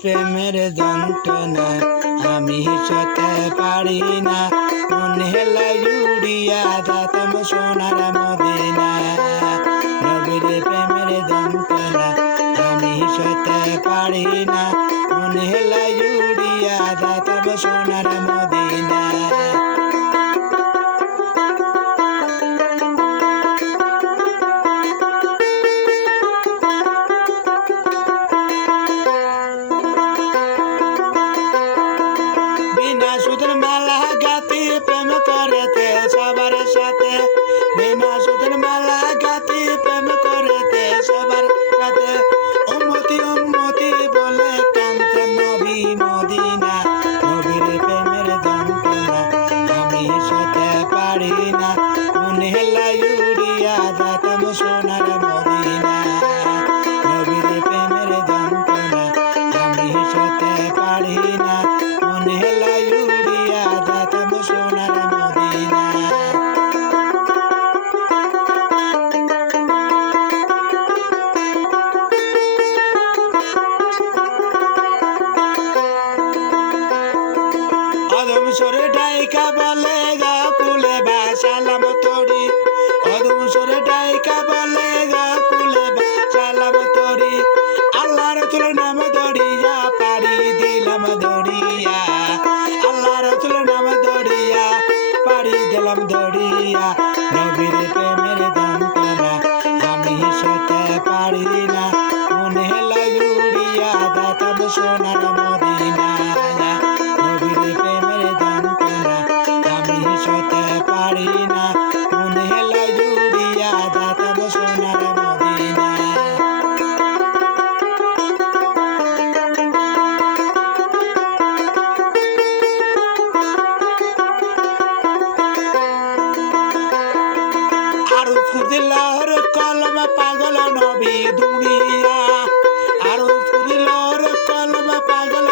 প্রেমের যন্ত্রণা আমি সতে পারি না, মন হেলাই উড়িয়া যাতাম সোনার মদিনা। নবীর প্রেমের যন্ত্রণা আমি সতে পারি না, মন হেলাই উড়িয়া যাতাম সোনার মদিনা। বিনা সুদের মালা গাতি প্রেম করেতে সবার সাথে, বিনা সুদের মালা গাতি প্রেম করেতে সবার সাথে। উম্মতি উম্মতি বলে কাঁদছে নবী মদিনা। নবীর প্রেমের যন্ত্রণা আমি সতে পারি না, মন হেলাই উড়িয়া যাতাম সোনার মদিনা। নবীর প্রেমের যন্ত্রণা আমি সতে পারি না, মন হেলাই উড়িয়া যাতাম সোনার মদিনা। অদম সরে ডাইকা বলে কুলে বাসালাম তোরি, অদম সরে ডাইকা বলে কুলে বাসালাম তোরি। আল্লাহ রাসূল নাম ধরিয়া পাড়ি দিলাম দড়িয়া, আল্লাহ রাসূল নাম ধরিয়া পাড়ি দিলাম দড়িয়া। নবীর প্রেমের যন্ত্রণা আমি সতে পারি না, মন হেলাই উড়িয়া যাতাম সোনার মদিনা। নবীর প্রেমের যন্ত্রণা আমি সতে পারি না, মন হেলাই উড়িয়া যাতাম সোনার মদিনা। আরো ফুদিলর কলম পাগল নবী দুনিয়া, আরো ফুদিলর কলম পাগল